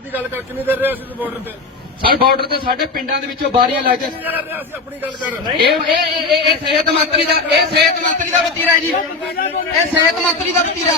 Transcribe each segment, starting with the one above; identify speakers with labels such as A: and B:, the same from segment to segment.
A: ਦੀ ਗੱਲ ਕਰ ਕਿੰਨੀ ਦੇਰ ਰਹੇ ਅਸੀਂ ਬਾਰਡਰ ਤੇ?
B: ਸਰ ਬਾਰਡਰ ਤੇ ਸਾਡੇ ਪਿੰਡਾਂ ਦੇ ਵਿੱਚੋਂ ਬਾਰੀਆਂ ਲੱਗ
A: ਰਹੇ ਅਸੀਂ ਆਪਣੀ ਗੱਲ ਕਰ?
B: ਇਹ ਇਹ ਇਹ- ਸਿਹਤ ਮੰਤਰੀ ਦਾ ਇਹ ਸਿਹਤ ਮੰਤਰੀ ਦਾ ਵਤੀਰਾ ਹੈ ਜੀ। ਇਹ ਸਿਹਤ ਮੰਤਰੀ ਦਾ ਵਤੀਰਾ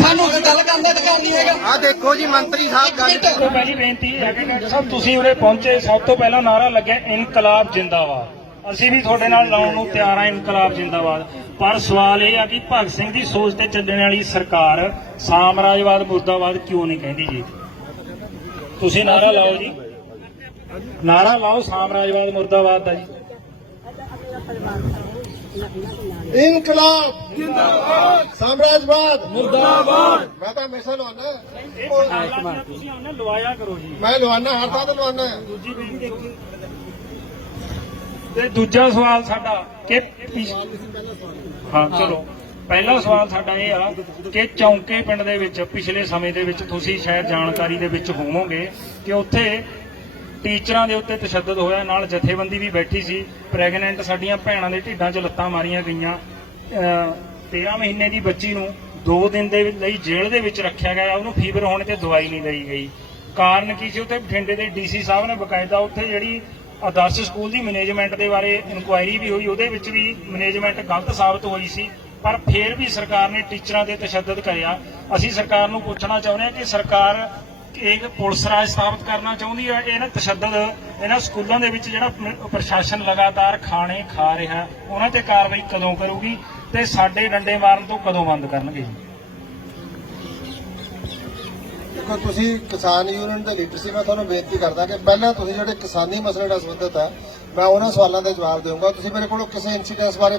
B: ਸਾਨੂੰ ਗੱਲ ਕਰਨ ਦਾ ਅਧਿਕਾਰ ਨਹੀਂ ਹੈਗਾ
C: ਆ ਦੇਖੋ ਜੀ ਮੰਤਰੀ ਸਾਹਿਬ ਗੱਲ
B: ਇੱਕ
D: ਤੋਂ ਪਹਿਲੀ ਬੇਨਤੀ ਹੈ ਕਿ ਸਾਹਿਬ ਤੁਸੀਂ ਉਰੇ ਪਹੁੰਚੇ। ਸਭ ਤੋਂ ਪਹਿਲਾਂ ਨਾਰਾ ਲੱਗਿਆ ਇਨਕਲਾਬ ਜਿੰਦਾਬਾਦ। ਅਸੀਂ ਵੀ ਤੁਹਾਡੇ ਨਾਲ ਲਾਉਣ ਨੂੰ ਤਿਆਰ ਹਾਂ ਇਨਕਲਾਬ ਜਿੰਦਾਬਾਦ। ਪਰ ਸਵਾਲ ਇਹ ਆ ਕਿ ਭਗਤ ਸਿੰਘ ਦੀ ਸੋਚ ਤੇ ਚੱਲਣ ਵਾਲੀ ਸਰਕਾਰ ਸਾਮਰਾਜਵਾਦ ਮੁਰਦਾਬਾਦ ਕਿਉਂ ਨਹੀਂ ਕਹਿੰਦੀ ਜੀ? ਤੁਸੀਂ ਨਾਰਾ ਲਾਓ ਜੀ। ਨਾਰਾ ਲਾਓ ਸਾਮਰਾਜਵਾਦ ਮੁਰਦਾਬਾਦ ਦਾ ਜੀ।
A: ਇਨਕਲਾਬ। ਜਿੰਦਾਬਾਦ। ਸਾਮਰਾਜਵਾਦ ਮੁਰਦਾਬਾਦ। ਮੈਂ ਤਾਂ ਹਮੇਸ਼ਾ
D: ਦੀਆਂ ਤੁਸੀਂ ਉਹਨੇ ਲਵਾਇਆ ਕਰੋ ਜੀ।
A: ਮੈਂ ਲਵਾਨਾ ਹਰ ਥਾਂ ਤੇ ਲਵਾਨਾ
D: ਦੂਜੀ ਬੇਨਤੀ ਤੇ ਦੂਜਾ ਸਵਾਲ ਸਾਡਾ ਕਿ ਹਾਂ ਚਲੋ। ਪਹਿਲਾ ਸਵਾਲ ਸਾਡਾ ਇਹ ਆ ਕਿ ਚੌਂਕੇ ਪਿੰਡ ਦੇ ਵਿੱਚ ਪਿਛਲੇ ਸਮੇਂ ਦੇ ਵਿੱਚ ਤੁਸੀਂ ਸ਼ਾਇਦ ਜਾਣਕਾਰੀ ਦੇ ਵਿੱਚ ਹੋਵੋਗੇ ਕਿ ਉੱਥੇ ਟੀਚਰਾਂ ਦੇ ਉੱਤੇ ਤਸ਼ੱਦਦ ਹੋਇਆ, ਨਾਲ ਜਥੇਬੰਦੀ ਵੀ ਬੈਠੀ ਸੀ। ਪ੍ਰੈਗਨੈਂਟ ਸਾਡੀਆਂ ਭੈਣਾਂ ਦੇ ਢਿੱਡਾਂ 'ਚ ਲੱਤਾਂ ਮਾਰੀਆਂ ਗਈਆਂ। ਅਹ 13 ਮਹੀਨੇ ਦੀ ਬੱਚੀ ਨੂੰ 2 ਦਿਨ ਦੇ ਲਈ ਜੇਲ੍ਹ ਦੇ ਵਿੱਚ ਰੱਖਿਆ ਗਿਆ। ਉਹਨੂੰ ਫੀਵਰ ਹੋਣ ਤੇ ਦਵਾਈ ਨਹੀਂ ਲਈ ਗਈ। ਕਾਰਨ ਕੀ ਸੀ? ਉੱਥੇ ਬਠਿੰਡੇ ਦੇ ਡੀਸੀ ਸਾਹਿਬ ਨੇ ਬਕਾਇਦਾ ਉੱਥੇ ਜਿਹੜੀ ਆਦਰਸ਼ ਸਕੂਲ ਦੀ ਮੈਨੇਜਮੈਂਟ ਦੇ ਬਾਰੇ ਇਨਕੁਆਇਰੀ ਵੀ ਹੋਈ। ਉਹਦੇ ਵਿੱਚ ਵੀ ਮੈਨੇਜਮੈਂਟ ਗਲਤ ਸਾਬਤ ਹੋਈ ਸੀ। ਪਰ ਫਿਰ ਵੀ ਸਰਕਾਰ ਨੇ ਟੀਚਰਾਂ ਦੇ ਤਸ਼ੱਦਦ ਕਰਿਆ ਅਸੀਂ ਸਰਕਾਰ ਨੂੰ ਪੁੱਛਣਾ ਚਾਹੁੰਦੇ ਹਾਂ ਕਿ ਸਰਕਾਰ ਇਹ ਪੁਲਿਸ ਰਾਜ ਸਥਾਪਿਤ ਕਰਨਾ ਚਾਹੁੰਦੀ ਹੈ? ਇਹਨਾਂ ਤਸ਼ੱਦਦ, ਇਹਨਾਂ ਸਕੂਲਾਂ ਦੇ ਵਿੱਚ ਜਿਹੜਾ ਪ੍ਰਸ਼ਾਸਨ ਲਗਾਤਾਰ ਖਾਣੇ ਖਾ ਰਿਹਾ, ਉਹਨਾਂ ਤੇ ਕਾਰਵਾਈ ਕਦੋਂ ਕਰੂਗੀ ਤੇ ਸਾਡੇ ਡੰਡੇ ਮਾਰਨ ਤੋਂ ਕਦੋਂ ਬੰਦ ਕਰਨਗੇ?
A: ਦੇਖੋ ਤੁਸੀਂ ਕਿਸਾਨ ਯੂਨੀਅਨ ਦੇ ਲੀਡਰ ਸੀ ਮੈਂ ਤੁਹਾਨੂੰ ਬੇਨਤੀ ਕਰਦਾ ਕਿ ਪਹਿਲਾਂ ਤੁਸੀਂ ਜਿਹੜੇ ਕਿਸਾਨੀ ਮਸਲੇ ਨਾਲ ਸੰਬੰਧਿਤ ਹੈ ਮੈਂ ਉਹਨਾਂ ਸਵਾਲਾਂ ਦੇ ਜਵਾਬ ਦੇਵਾਂਗਾ ਤੁਸੀਂ ਮੇਰੇ ਕੋਲੋਂ ਕਿਸੇ ਇਨਸੀਡੈਂਸ ਬਾਰੇ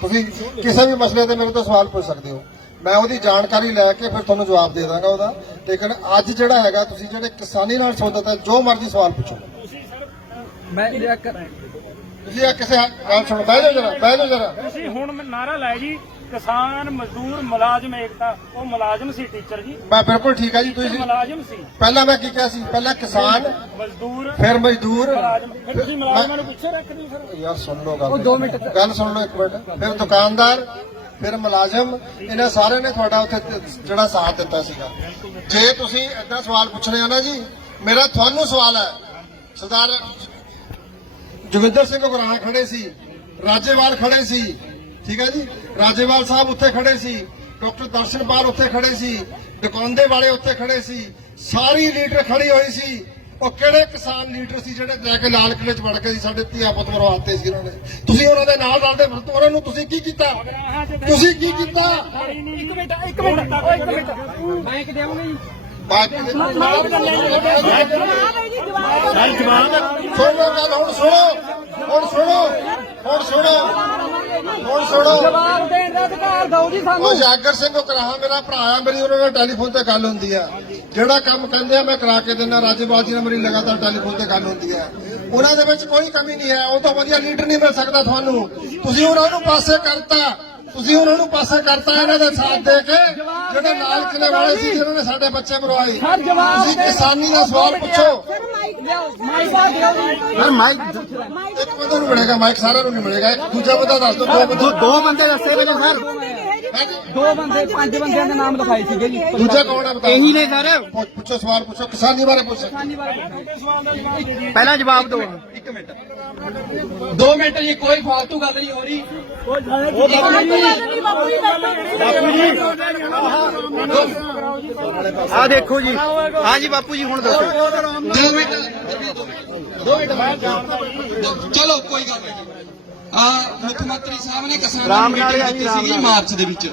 A: ਤੁਸੀਂ ਕਿਸੇ ਵੀ ਮਸਲੇ ਤੇ ਮੇਰੇ ਤੋਂ ਸਵਾਲ ਪੁੱਛ ਸਕਦੇ ਹੋ। ਮੈਂ ਉਹਦੀ ਜਾਣਕਾਰੀ ਲੈ ਕੇ ਫਿਰ ਤੁਹਾਨੂੰ ਜਵਾਬ ਦੇ ਦਾਂਗਾ ਉਹਦਾ। ਲੇਕਿਨ ਅੱਜ ਜਿਹੜਾ ਹੈਗਾ ਤੁਸੀਂ ਜਿਹੜੇ ਕਿਸਾਨੀ ਨਾਲ ਸੰਬੰਧਿਤ ਹੈ ਜੋ ਮਰਜ਼ੀ ਸਵਾਲ ਪੁੱਛੋ।
B: ਮੈਂ
A: ਤੁਸੀਂ ਕਿਸੇ ਗੱਲ ਸੁਣੋ ਬਹਿ ਜਾਓ ਜਰਾ ਬਹਿ ਜਾਓ ਜਰਾ।
D: ਤੁਸੀਂ ਹੁਣ ਨਾਰਾ ਲਾਇਆ ਜੀ ਕਿਸਾਨ ਮਜ਼ਦੂਰ ਮੁਲਾਜ਼ਮ ਏਕਤਾ ਉਹ ਮੁਲਾਜ਼ਮ ਸੀ ਟੀਚਰ ਜੀ।
A: ਮੈਂ ਬਿਲਕੁਲ ਠੀਕ ਹੈ ਜੀ ਤੁਸੀਂ।
D: ਮੁਲਾਜ਼ਮ ਸੀ।
A: ਪਹਿਲਾਂ ਮੈਂ ਕੀ ਕਿਹਾ ਸੀ? ਪਹਿਲਾਂ ਕਿਸਾਨ
D: ਮਜ਼ਦੂਰ
A: ਫਿਰ ਮਜ਼ਦੂਰ।
D: ਮੁਲਾਜ਼ਮ। ਫਿਰ ਤੁਸੀਂ ਮੁਲਾਜ਼ਮਾਂ ਨੂੰ ਪਿੱਛੇ ਰੱਖਦੇ ਹੋ ਸਰ।
A: ਯਾਰ ਸੁਣ ਲਓ ਗੱਲ 2 ਮਿੰਟ ਗੱਲ ਸੁਣ ਲਓ ਇੱਕ ਮਿੰਟ। ਫਿਰ ਦੁਕਾਨਦਾਰ ਫਿਰ ਮੁਲਾਜ਼ਮ ਇਹਨਾਂ ਸਾਰਿਆਂ ਨੇ ਤੁਹਾਡਾ ਉੱਥੇ ਜਿਹੜਾ ਸਾਥ ਦਿੱਤਾ ਸੀਗਾ। ਜੇ ਤੁਸੀਂ ਏਦਾਂ ਸਵਾਲ ਪੁੱਛਣੇ ਆ ਨਾ ਜੀ ਮੇਰਾ ਤੁਹਾਨੂੰ ਸਵਾਲ ਹੈ। ਸਰਦਾਰ ਜੋਗਿੰਦਰ ਸਿੰਘ ਗੁਰਾਂ ਖੜੇ ਸੀ ਰਾਜੇਵਾਲ ਖੜੇ ਸੀ ਠੀਕ ਹੈ ਜੀ? ਰਾਜੇਵਾਲ ਸਾਹਿਬ ਉੱਥੇ ਖੜੇ ਸੀ ਡਾਕਟਰ ਦਰਸ਼ਨਪਾਲ ਉੱਥੇ ਖੜੇ ਸੀ ਦੁਕਾਨਦੇ ਵਾਲੇ ਉੱਥੇ ਖੜੇ ਸੀ ਸਾਰੀ ਲੀਡਰ ਖੜੀ ਹੋਈ ਸੀ। ਉਹ ਕਿਹੜੇ ਕਿਸਾਨ ਲੀਡਰ ਸੀ ਜਿਹੜੇ ਲੈ ਕੇ ਲਾਲ ਕਿਲੇ ਚ ਵੜ ਕੇ ਸੀ ਸਾਡੇ ਧੀਆ ਪੁੱਤ ਮਰਵਾਤੇ ਸੀ ਉਹਨਾਂ ਨੇ? ਤੁਸੀਂ ਉਹਨਾਂ ਦੇ ਨਾਲ ਰਲਦੇ ਫਿਰਦੇ ਉਹਨਾਂ ਨੂੰ ਤੁਸੀਂ ਕੀ ਕੀਤਾ? ਤੁਸੀਂ ਕੀ ਕੀਤਾ?
D: ਇੱਕ ਮਿੰਟ ਇੱਕ ਮਿੰਟ ਇੱਕ ਮਿੰਟ।
B: ਮੈਂ ਕਿ ਦੇਵਾਂਗਾ ਜੀ
A: ਬਾਕੀ ਦੇ ਸੁਣੋ ਗੱਲ ਹੁਣ ਸੁਣੋ ਹੁਣ ਸੁਣੋ ਹੁਣ ਸੁਣੋ ਹੁਣ ਸੁਣੋ
B: ਜਵਾਬ ਦੇਣ ਦਾ ਅਧਿਕਾਰ ਦਿਓ। ਜੀ ਸਾਨੂੰ
A: ਉਹ ਜਾਗਰ ਸਿੰਘ ਕਰਾਹਾ ਮੇਰਾ ਭਰਾ ਆ ਮੇਰੀ ਉਹਨਾਂ ਨਾਲ ਟੈਲੀਫੋਨ ਤੇ ਗੱਲ ਹੁੰਦੀ ਆ ਜਿਹੜਾ ਕੰਮ ਕਹਿੰਦੇ ਆ, ਮੈਂ ਕਰਾ ਕੇ ਦਿੰਦਾ ਰਾਜੇਵਾਲ ਜੀ ਨਾਲ ਮੇਰੀ ਲਗਾਤਾਰ ਟੈਲੀਫੋਨ ਤੇ ਗੱਲ ਹੁੰਦੀ ਆ। ਉਹਨਾਂ ਦੇ ਵਿੱਚ ਕੋਈ ਕਮੀ ਨਹੀਂ ਹੈ, ਉਹ ਤੋਂ ਵਧੀਆ ਲੀਡਰ ਨਹੀਂ ਮਿਲ ਸਕਦਾ ਤੁਹਾਨੂੰ। ਤੁਸੀਂ ਉਹਨਾਂ ਨੂੰ ਪਾਸੇ ਕਰਤਾ। ਤੁਸੀਂ ਉਹਨਾਂ ਨੂੰ ਪਾਸੇ ਕਰਤਾ ਇਹਨਾਂ ਦੇ ਸਾਥ ਦੇ ਕੇ ਜਿਹੜੇ ਲਾਲ ਕਿਲੇ ਵਾਲੇ ਸੀ ਜਿਨ੍ਹਾਂ ਨੇ ਸਾਡੇ ਬੱਚੇ ਮਰਵਾਏ ਤੁਸੀਂ ਕਿਸਾਨੀ ਦਾ ਸਵਾਲ ਪੁੱਛੋ ਯਾਰ ਮਾਈਕ ਇੱਕ ਬੰਦੇ ਨੂੰ ਮਿਲੇਗਾ ਮਾਈਕ ਸਾਰਿਆਂ ਨੂੰ ਨਹੀਂ ਮਿਲੇਗਾ ਇੱਕ ਦੂਜਾ ਬੰਦਾ ਦੱਸ ਦਿਓ ਦੋ ਬੰਦੇ
C: ਦੋ ਬੰਦੇ ਦੱਸੇ ਮੈਨੂੰ ਸਰ?
B: ਦੋ ਬੰਦੇ ਪੰਜ ਬੰਦਿਆਂ ਦੇ ਨਾਮ ਲਿਖਾਏ ਸੀਗੇ ਜੀ।
A: ਦੂਜਾ ਕੌਣ ਹੈ ਬਤਾਓ
C: ਇਹੀ ਨੇ ਸਰ।
A: ਪੁੱਛ- ਪੁੱਛੋ ਸਵਾਲ ਪੁੱਛੋ। ਕਿਸਾਨੀ ਬਾਰੇ ਪੁੱਛੋ।
C: ਪਹਿਲਾਂ ਜਵਾਬ ਦਿਓ।
B: 2 ਮਿੰਟ। ਜੀ ਕੋਈ ਫਾਲਤੂ ਗੱਲ ਨਹੀਂ ਹੋ ਰਹੀ।
C: ਆ ਦੇਖੋ ਜੀ। ਹਾਂ ਜੀ ਬਾਪੂ ਜੀ ਹੁਣ ਦੱਸੋ।
B: ਦੋ ਮਿੰਟ। ਦੋ ਮਿੰਟ। ਚਲੋ ਕੋਈ ਗੱਲ ਨਹੀਂ। ਆ ਮੁੱਖ ਮੰਤਰੀ ਸਾਹਿਬ ਨੇ ਕਿਸਾਨਾਂ
C: ਨਾਲ
B: ਮੀਟਿੰਗ ਕੀਤੀ ਸੀਗੀ। ਮਾਰਚ ਦੇ ਵਿੱਚ।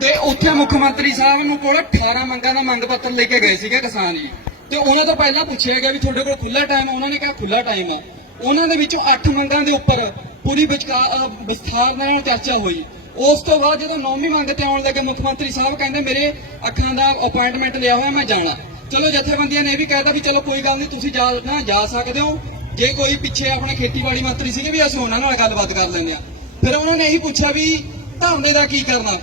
B: ਤੇ ਉੱਥੇ ਮੁੱਖ ਮੰਤਰੀ ਸਾਹਿਬ ਨੂੰ ਕੋਲ 18 ਮੰਗਾਂ ਦਾ ਮੰਗ ਪੱਤਰ ਲੈ ਕੇ ਗਏ ਸੀਗੇ ਕਿਸਾਨ ਜੀ। ਤੇ ਉਹਨਾਂ ਤੋਂ ਪਹਿਲਾਂ ਪੁੱਛਿਆ ਗਿਆ ਵੀ ਤੁਹਾਡੇ ਕੋਲ ਖੁੱਲਾ ਟਾਈਮ ਹੈ ਉਹਨਾਂ ਨੇ ਕਿਹਾ ਖੁੱਲਾ ਟਾਈਮ ਹੈ ਉਹਨਾਂ ਦੇ ਵਿੱਚੋਂ 8 ਮੰਗਾਂ ਦੇ ਉੱਪਰ ਪੂਰੀ ਵਿਚਕਾਰ ਅਹ ਵਿਸਥਾਰ ਨਾਲ ਚਰਚਾ ਹੋਈ। ਉਸ ਤੋਂ ਬਾਅਦ ਜਦੋਂ ਨੌਵੀਂ ਮੰਗ ਤੇ ਆਉਣ ਲੱਗੇ ਮੁੱਖ ਮੰਤਰੀ ਸਾਹਿਬ ਕਹਿੰਦੇ ਮੇਰੇ ਅੱਖਾਂ ਦਾ ਅਪਾਇੰਟਮੈਂਟ ਲਿਆ ਹੋਇਆ ਮੈਂ ਜਾਣਾ। ਚਲੋ ਜਥੇਬੰਦੀਆਂ ਨੇ ਇਹ ਵੀ ਕਹਿਤਾ ਵੀ ਚਲੋ ਕੋਈ ਗੱਲ ਨਹੀਂ ਤੁਸੀਂ ਜਾ ਨਾ ਜਾ ਸਕਦੇ ਹੋ। ਜੇ ਕੋਈ ਪਿੱਛੇ ਆਪਣੇ ਖੇਤੀਬਾੜੀ ਮੰਤਰੀ ਸੀਗੇ ਵੀ ਅਸੀਂ ਉਹਨਾਂ ਨਾਲ ਗੱਲਬਾਤ ਕਰ ਲੈਂਦੇ ਆ ਫਿਰ ਉਹਨਾਂ ਨੇ ਇਹੀ ਪੁੱਛਿਆ ਵੀ ਧਰਨੇ ਦਾ ਕੀ ਕਰਨਾ?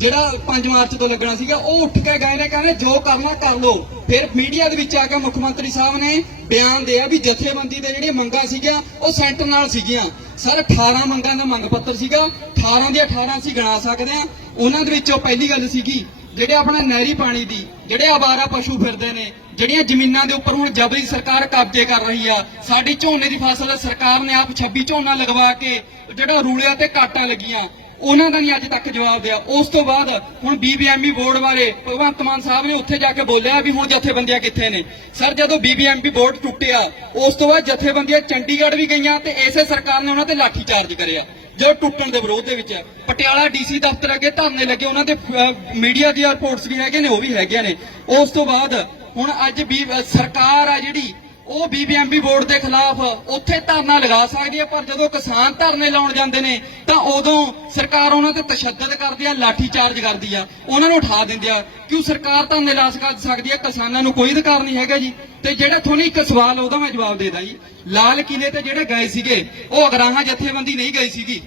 B: ਜਿਹੜਾ 5 ਮਾਰਚ ਤੋਂ ਲੱਗਣਾ ਸੀਗਾ, ਉਹ ਉੱਠ ਕੇ ਗਏ ਨੇ, ਕਹਿੰਦੇ ਜੋ ਕਰਨਾ ਕਰ ਲਓ। ਫਿਰ ਮੀਡੀਆ ਦੇ ਵਿੱਚ ਆ ਕੇ ਮੁੱਖ ਮੰਤਰੀ ਸਾਹਿਬ ਨੇ ਬਿਆਨ ਦਿਆ ਵੀ ਜਥੇਬੰਦੀ ਦੇ ਜਿਹੜੀਆਂ ਮੰਗਾਂ ਸੀਗੀਆਂ, ਉਹ ਸੈਂਟਰ ਨਾਲ ਸੀਗੀਆਂ। ਸਰ 18 ਮੰਗਾਂ ਦਾ ਮੰਗ ਪੱਤਰ ਸੀਗਾ 18 ਦੀਆਂ 18 ਅਸੀਂ ਗਿਣਾ ਸਕਦੇ ਆ ਉਹਨਾਂ ਦੇ ਵਿੱਚੋਂ ਪਹਿਲੀ ਗੱਲ ਸੀਗੀ, ਜਿਹੜੇ ਆਪਣਾ ਨਹਿਰੀ ਪਾਣੀ ਦੀ, ਜਿਹੜੇ ਆਵਾਰਾ ਪਸ਼ੂ ਫਿਰਦੇ ਨੇ ਜਿਹੜੀਆਂ ਜ਼ਮੀਨਾਂ ਦੇ ਉੱਪਰ ਹੁਣ ਜਬਰੀ ਸਰਕਾਰ ਕਬਜ਼ੇ ਕਰ ਰਹੀ ਆ, ਸਾਡੀ ਝੋਨੇ ਦੀ ਫਸਲ ਸਰਕਾਰ ਨੇ ਆਪ 26 ਝੋਨਾ ਲਗਵਾ ਕੇ ਜਿਹੜਾ ਰੂਲਿਆਂ ਤੇ ਕਾਟਾਂ ਲੱਗੀਆਂ, ਉਹਨਾਂ ਦਾ ਨਹੀਂ ਅੱਜ ਤੱਕ ਜਵਾਬ ਦਿਆ। ਉਸ ਤੋਂ ਬਾਅਦ ਹੁਣ ਬੀਬੀਐਮਬੀ ਬੋਰਡ ਬਾਰੇ ਭਗਵੰਤ ਮਾਨ ਸਾਹਿਬ ਨੇ ਉੱਥੇ ਜਾ ਕੇ ਬੋਲਿਆ ਵੀ ਹੁਣ ਜਥੇਬੰਦੀਆਂ ਕਿੱਥੇ ਨੇ। ਸਰ, ਜਦੋਂ ਬੀਬੀਐਮਬੀ ਬੋਰਡ ਟੁੱਟਿਆ, ਉਸ ਤੋਂ ਬਾਅਦ ਜਥੇਬੰਦੀਆਂ ਚੰਡੀਗੜ੍ਹ ਵੀ ਗਈਆਂ ਤੇ ਇਸੇ ਸਰਕਾਰ ਨੇ ਉਹਨਾਂ ਤੇ ਲਾਠੀ ਚਾਰਜ ਕਰਿਆ ਜੋ ਟੁੱਟਣ ਦੇ ਵਿਰੋਧ ਦੇ ਵਿੱਚ। ਹੈ। ਪਟਿਆਲਾ ਡੀਸੀ ਦਫ਼ਤਰ ਅੱਗੇ ਧਰਨੇ ਲੱਗੇ, ਉਹਨਾਂ ਦੇ ਮੀਡੀਆ ਦੀਆਂ ਰਿਪੋਰਟਸ ਵੀ ਹੈਗੇ ਨੇ, ਉਹ ਵੀ ਹੈਗੀਆਂ ਨੇ। ਉਸ ਤੋਂ ਬਾਅਦ ਹੁਣ ਅੱਜ ਵੀ ਸਰਕਾਰ ਆ ਜਿਹੜੀ ਉਹ ਬੀਬੀਐਮਬੀ ਬੋਰਡ ਦੇ ਖਿਲਾਫ ਉੱਥੇ ਧਰਨਾ ਲਗਾ ਸਕਦੀ ਹੈ ਪਰ ਜਦੋਂ ਕਿਸਾਨ ਧਰਨੇ ਲਾਉਣ ਜਾਂਦੇ ਨੇ ਤਾਂ ਉਦੋਂ ਸਰਕਾਰ ਉਹਨਾਂ ਤੇ ਤਸ਼ੱਦਦ ਕਰਦੀ ਆ ਲਾਠੀ ਚਾਰਜ ਕਰਦੀ ਆ ਉਹਨਾਂ ਨੂੰ ਉਠਾ ਦਿੰਦੀ ਆ। ਕਿਉਂ ਸਰਕਾਰ ਧਰਨੇ ਲਾ ਸਕ- ਸਕਦੀ ਹੈ? ਕਿਸਾਨਾਂ ਨੂੰ ਕੋਈ ਅਧਿਕਾਰ ਨਹੀਂ ਹੈਗਾ ਜੀ। ਤੇ ਜਿਹੜਾ ਤੁਹਾਨੂੰ ਇੱਕ ਸਵਾਲ ਉਹਦਾ ਮੈਂ ਜਵਾਬ ਦੇਦਾ ਜੀ। ਲਾਲ ਕਿਲੇ ਤੇ ਜਿਹੜੇ ਗਏ ਸੀਗੇ ਉਹ ਅਗਰਾਹਾਂ ਜਥੇਬੰਦੀ ਨਹੀਂ ਗਈ ਸੀਗੀ।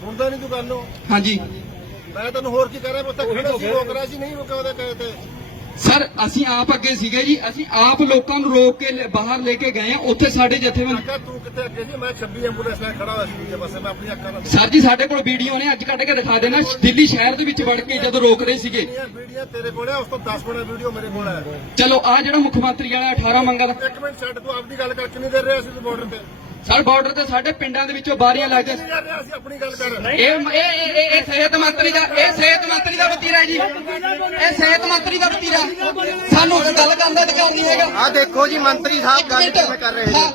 A: ਸੁਣਦਾ ਨਹੀਂ ਤੂੰ ਗੱਲ
B: ਹਾਂਜੀ।
A: ਮੈਂ ਤੈਨੂੰ ਹੋਰ ਕੀ ਕਰ ਰਿਹਾ ਮੈਂ ਤਾਂ ਖੜਾ ਸੀ ਰੋਕ ਰਿਹਾ ਸੀ ਨਹੀਂ ਰੁਕਿਆ ਉਹਦੇ ਕਹੇ ਤੇ।
B: ਸਰ ਅਸੀਂ ਆਪ ਅੱਗੇ ਸੀਗੇ ਜੀ। ਅਸੀਂ ਆਪ ਲੋਕਾਂ ਨੂੰ ਰੋਕ ਕੇ ਲੈ- ਬਾਹਰ ਲੈ ਕੇ ਗਏ ਆ। ਉੱਥੇ ਸਾਡੇ ਜਥੇਬੰਦੀ
A: ਆਕਾ ਤੂੰ ਕਿੱਥੇ ਅੱਗੇ ਸੀ? ਮੈਂ 26 ਐਂਬੂਲੈਂਸ ਨਾਲ ਖੜਾ ਹੋਇਆ ਸੀ ਦੂਜੇ ਪਾਸੇ। ਮੈਂ ਆਪਣੀ ਅੱਖਾਂ ਨਾਲ
B: ਸਰ ਜੀ ਸਾਡੇ ਕੋਲ ਵੀਡੀਓ ਨੇ। ਅੱਜ ਕੱਢ ਕੇ ਦਿਖਾ ਦੇਣਾ। ਦਿੱਲੀ ਸ਼ਹਿਰ ਦੇ ਵਿੱਚ ਵੜ ਕੇ ਜਦੋਂ ਰੋਕ ਰਹੇ ਸੀਗੇ।
A: ਇਹ ਵੀਡੀਓ ਤੇਰੇ ਕੋਲ ਹੈ ਉਸ ਤੋਂ 10 ਗੁਣਾ ਵੀਡੀਓ ਮੇਰੇ ਕੋਲ ਹੈ
B: ਚਲੋ ਆ ਜਿਹੜਾ ਮੁੱਖ ਮੰਤਰੀ ਵਾਲਾ 18 ਮੰਗਾ ਦਾ
A: ਇੱਕ ਮਿੰਟ ਛੱਡ ਤੂੰ ਆਪਦੀ ਗੱਲ ਕਰ ਕਿੰਨੀ ਦੇਰ ਰਿਹਾ ਸੀ ਤੂੰ ਬਾਰਡਰ ਤੇ।
B: ਸਰ ਬਾਰਡਰ ਤੇ ਸਾਡੇ ਪਿੰਡਾਂ ਦੇ ਵਿੱਚੋਂ ਬਾਰੀਆਂ ਲੱਗ
A: ਕਿੰਨੀ ਦੇਰ ਰਿਹਾ ਸੀ ਆਪਣੀ ਗੱਲ ਕਰ
B: ਇਹ ਇਹ ਇਹ- ਇਹ ਇਹ ਸਿਹਤ ਮੰਤਰੀ ਦਾ ਇਹ ਸਿਹਤ ਮੰਤਰੀ ਦਾ ਵਤੀਰਾ ਜੀ। ਇਹ ਸਿਹਤ ਮੰਤਰੀ ਦਾ ਵਤੀਰਾ। ਸਾਨੂੰ ਗੱਲ ਕਰਨ ਦਾ ਅਧਿਕਾਰ ਨਹੀਂ ਹੈਗਾ।
C: ਆ ਦੇਖੋ ਜੀ ਮੰਤਰੀ ਸਾਹਿਬ ਗੱਲ ਕਿਵੇਂ ਕਰ ਰਹੇ ਨੇ? ਆ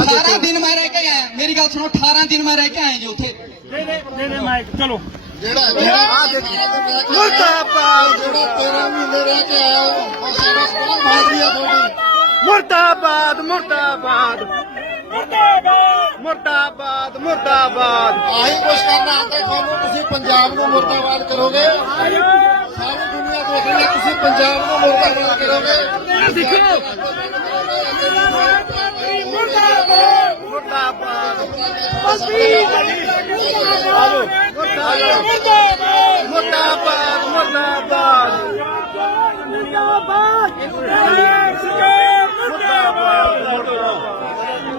B: 18
C: ਦੇਖੋ
B: ਦਿਨ ਮੈਂ ਰਹਿ ਕੇ ਆਇਆ। ਮੇਰੀ ਗੱਲ ਸੁਣੋ 18 ਦਿਨ ਮੈਂ ਰਹਿ ਕੇ ਆਇਆ ਜੀ ਉੱਥੇ।
D: ਦੇ ਦੇ ਦੇ ਮਾਈਕ ਚਲੋ
A: ਜਿਹੜਾ
C: ਆ ਦੇਖੋ ਮੁਰਦਾਬਾਦ।
A: ਜਿਹੜਾ 13 ਮਹੀਨੇ ਰਹਿ ਕੇ ਆਇਆ ਉਹ ਸਾਰਾ ਸਪਾਨ ਮਾਰ ਦਿਆ ਤੁਹਾਡੀ।
C: ਮੁਰਦਾਬਾਦ ਮੁਰਦਾਬਾਦ। ਮੁਰਦਾਬਾਦ! ਮੁਰਦਾਬਾਦ
A: ਆਹੀ ਕੁਛ ਕਰਨਾ ਆਉਂਦਾ ਤੁਹਾਨੂੰ ਤੁਸੀਂ ਪੰਜਾਬ ਨੂੰ ਮੁਰਦਾਬਾਦ ਕਰੋਗੇ ਸਾਰੀ ਦੁਨੀਆ ਦੇਖ ਰਹੀ ਹੈ ਤੁਸੀਂ ਪੰਜਾਬ ਨੂੰ ਮੁਰਦਾਬਾਦ ਕਰੋਗੇ।
C: ਮੁਰਦਾਬਾਦ! ਮੁਰਦਾਬਾਦ ਮੁਰਦਾਬਾਦ।